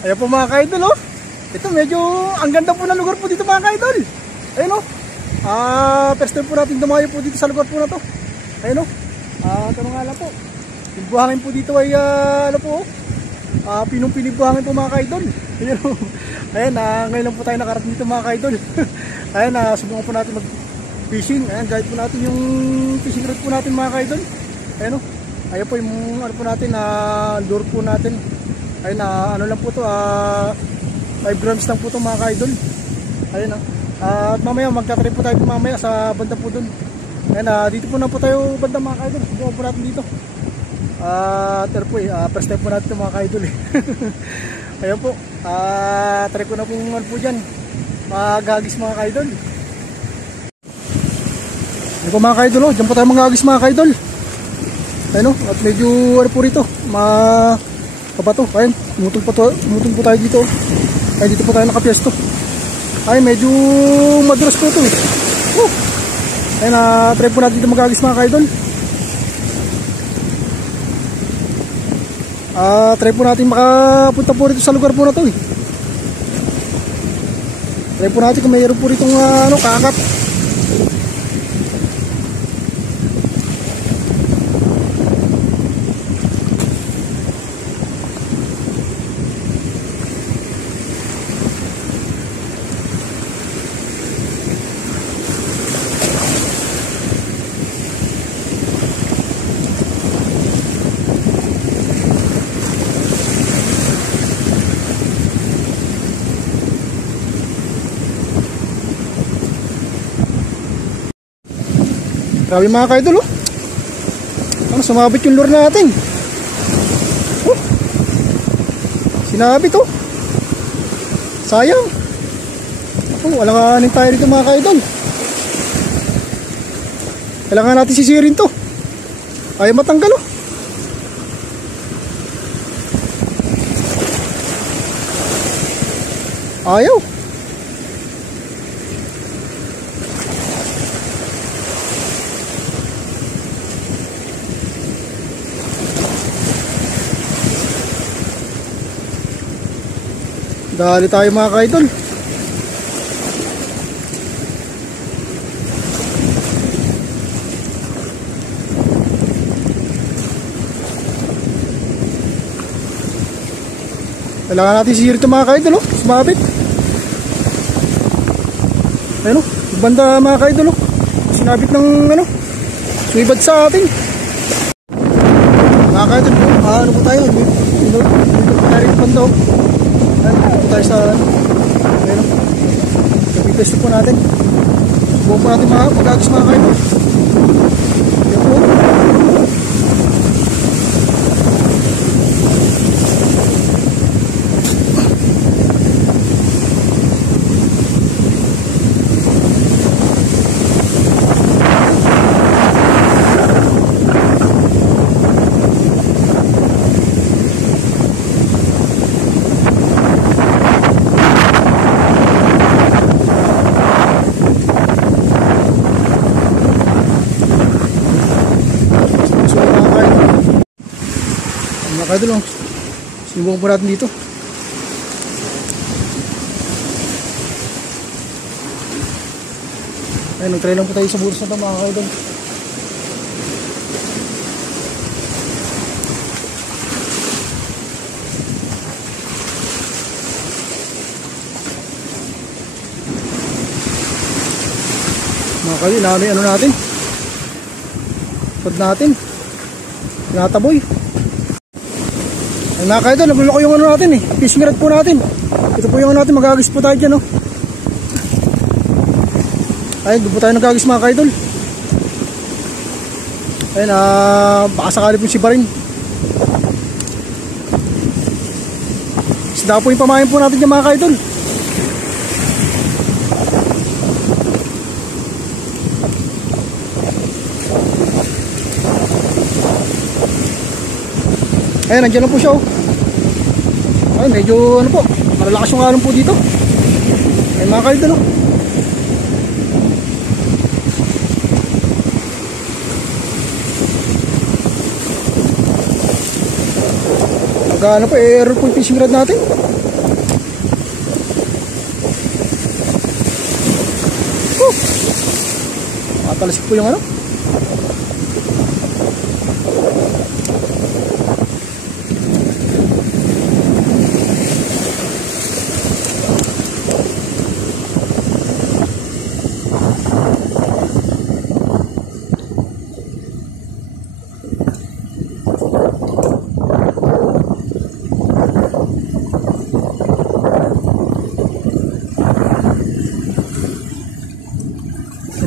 Ayan po mga ka-idol, oh. Ito medyo ang ganda po ng lugar po dito mga ka-idol. Ayun, oh. First time po natin dumayo po dito sa lugar po na to. Ayun, oh. Ito nga lang po. Yung buhangin po dito ay ano po, pinong-pinig buhangin po mga ka-idol. Ayun, oh. Ayan, ngayon lang po tayo nakarating dito mga ka-idol. Ayan, subukan po natin mag-fishing. Ayan, guide po natin yung fishing rod po natin mga ka-idol. Ayan, oh. Ayan po yung ano po natin, lure po natin. Ayun, ano lang po to, 5 grams lang po to mga ka-idol. Ayun, at mamaya magtatrip po tayo po mamaya sa banda po dun. Ayun, dito po na po tayo banda mga ka-idol. Subukan po natin dito. Pero po first time po natin ito mga ka-idol eh. Ayun po, try ko na po ano po dyan, magagis mga ka-idol. Ayun po mga ka-idol, oh. Diyan po tayo magagis mga ka-idol. Ayun, at medyo ano po rito, kabato. Ayun, tumutong po tayo dito. Ay, dito po tayo nakapyesto. Ay, medyo madulas po ito eh. Ayun, try po natin dito magagis mga ka-idol. Try po natin makapunta po rito sa lugar po na to eh. Try po natin kung mayroon po ritong kakat. Grabe mga ka-idol, oh. Sumabit yung lure natin. Sinabit, oh. Sayang. Alanganin tayo dito mga ka-idol. Kailangan natin sisirin to. Ayaw matanggal, oh. Ayaw. Dali tayo mga ka-idol. Kailangan natin sisir ito mga ka-idol, oh. Sumabit. Ayun, oh. Banda mga ka-idol, oh. Sinabit ng sumibad sa atin. Mga ka-idol, ano po tayo? Dito po tayo rin banda, oh. Dito tayo sa ayun, kapipesto po natin. Subukan po natin mag-agis mga ka-idol. Yan po. Idol, sinubukan po natin dito. Ayun, nag-try lang po tayo sa butas na ito mga idol. Mga idol, ano natin, pad natin nataboy. Ay mga ka-idol, nagluloko yung natin eh, fishing rod po natin. Ito po yung natin, magagis po tayo dyan, oh. Ay, doon po tayo nagagis mga ka-idol. Ayun, baka sakali po si Barin. Isda po yung pamahin po natin dyan mga ka-idol. Ayan, nandiyan lang po siya, oh. Ay, medyo po, malalakas yung alon po dito. Ay mga ka-idol, oh. Magkano po, error po yung fishing rod natin. Talasik po yung ano.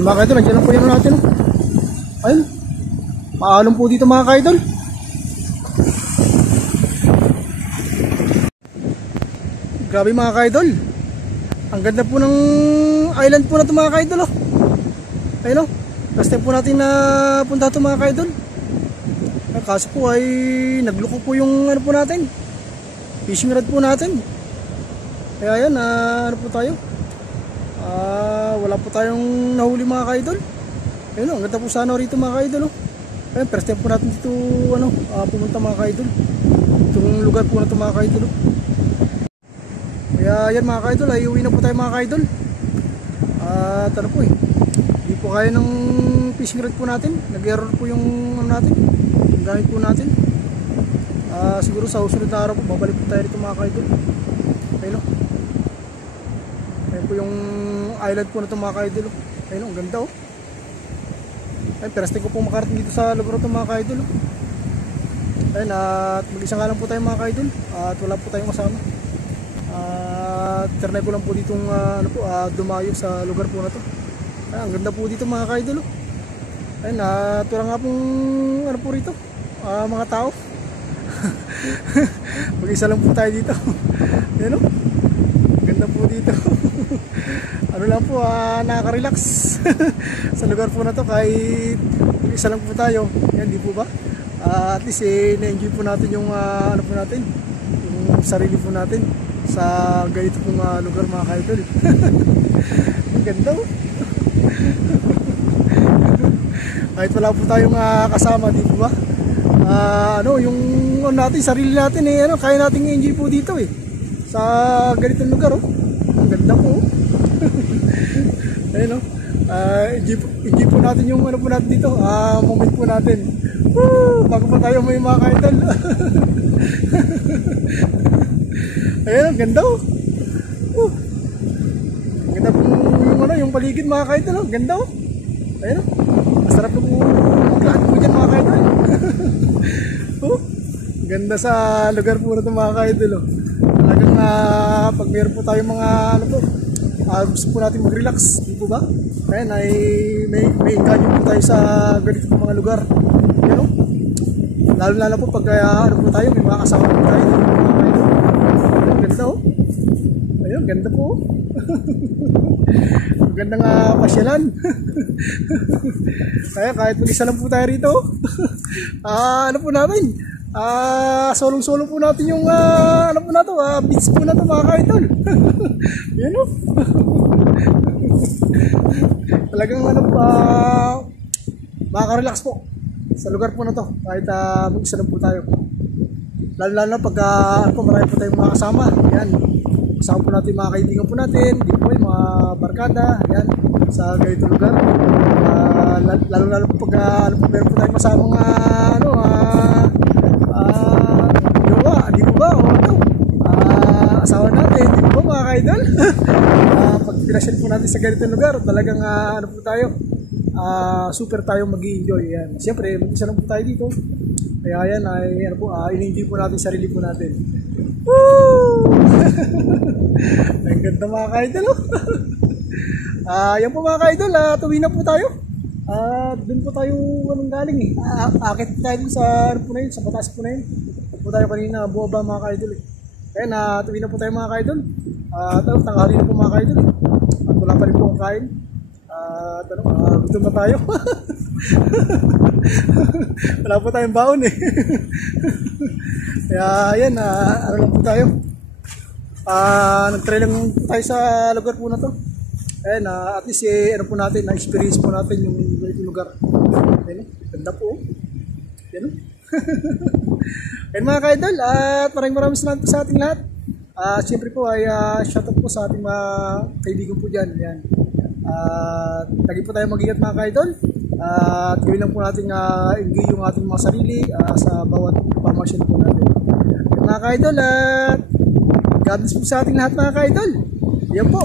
Mga kaidol, nandiyan lang po yung natin. Ayun. Paalong po dito mga kaidol. Grabe mga kaidol. Ang ganda po ng island po na ito mga kaidol. Oh. Ayun o. First time po natin na punta ito mga kaidol. Kaso po ay nagluko po yung ano po natin. Fishing rod po natin. Kaya yan, ano po tayo. Wala po tayong nahuli mga kaidol. Ayun o, ang ganda po sana rito mga kaidol. Ayun, first time po natin dito pumunta mga kaidol. Itong lugar po na ito mga kaidol. Kaya yan mga kaidol, ay uwi na po tayo mga kaidol. At ano po hindi po kaya ng fishing rod po natin. Nag-error po yung ano natin, yung gamit po natin. Siguro sa susunod na araw po babalik po tayo dito mga kaidol. Ayun o. Ayun po yung island po na ito mga kaidol. Ayun o, ang ganda o. Ayun, first time ko po makarating dito sa lugar ito mga kaidol. Ayun, at mag-isa nga lang po tayo mga kaidol. At wala po tayong kasama. At ternay ko lang po ditong dumayo sa lugar po na ito. Ayun, ang ganda po dito mga kaidol. Ayun, at wala nga pong ano po rito, mga tao. Mag-isa lang po tayo dito. Ayun o, ganda po dito. Ano lang po, nakaka-relax sa lugar po na to kahit isa lang po tayo. Yan, di po ba? At least na-enjoy po natin yung ano po natin, yung sarili po natin sa ganito pong lugar mga kaidol. Ang ganda oh. Kahit wala po tayong kasama, di po ba? Yung natin, sarili natin kaya natin enjoy po dito sa ganitong lugar oh. Ang ganda po oh. Ayun o. Enjoy po natin yung ano po natin dito, moment po natin. Woo! Bago pa tayo may mga kaidol. Ayun, ang ganda o. Ang ganda po yung paligid mga kaidol o. Ganda o. Ayun o. Masarap po maglaan po dyan mga kaidol. Ganda sa lugar po na ito mga kaidol o. Talagang pag meron po tayong mga ano po, gusto po natin mag-relax, di po ba? Ayan, ay may ganyo po tayo sa ganito po mga lugar. Yan o. Lalo po pag ano po tayo, may mga kasama po tayo. Ayun, ganda o. Ayun, ganda po o. Gandang pasyalan. Kaya kahit mag-isa lang po tayo rito. Ano po namin? Solong-solong po natin yung ano po na to, beach po na to mga kaidol. Yan o. Talagang ano makaka-relax po sa lugar po na to kahit mag-isa lang po tayo. Lalo pag marami po tayong mga kasama. Yan, kasama po natin mga kaibigan po natin, di po yung mga barkada. Yan, sa ganito lugar. Lalo po pag meron po tayong masamang jowa, di po ba? O ano, asawa natin, di po ba mga kaidol? Pag pinasyon po natin sa ganitong lugar, talagang ano po tayo, super tayo mag-i-enjoy. Yan. Siyempre, mag-isa lang po tayo dito. Kaya yan ay ano po, in-enjoy po natin sarili po natin. Woo! Ang ganda mga kaidol. Yan po mga kaidol, tuwi na po tayo. Doon po tayo galing akit tayo dun sa ano po na yun, sa batas po na yun. Doon po tayo kanina, buwaba mga kaidol Kaya tuwi na po tayo mga kaidol. Tanghali na po mga kaidol At wala pa rin po ang kain. Gusto na tayo. Wala po tayong baon Kaya yan, ano lang po tayo. Nag-try lang tayo sa lugar po na to. Ayan, at least ano po natin, na-experience po natin yung lugar. Ayan, ganda po. Ayan. Ayan mga kaidol, at maraming salamat po sa ating lahat. Siyempre po ay shoutout po sa ating mga kaibigan po dyan. Ayan. Lagi po tayo mag-ingat mga kaidol. At gawin lang po natin enjoy yung ating mga sarili sa bawat pamasyal po natin. Mga ka-idol, at God bless po sa ating lahat mga ka-idol. Yan po.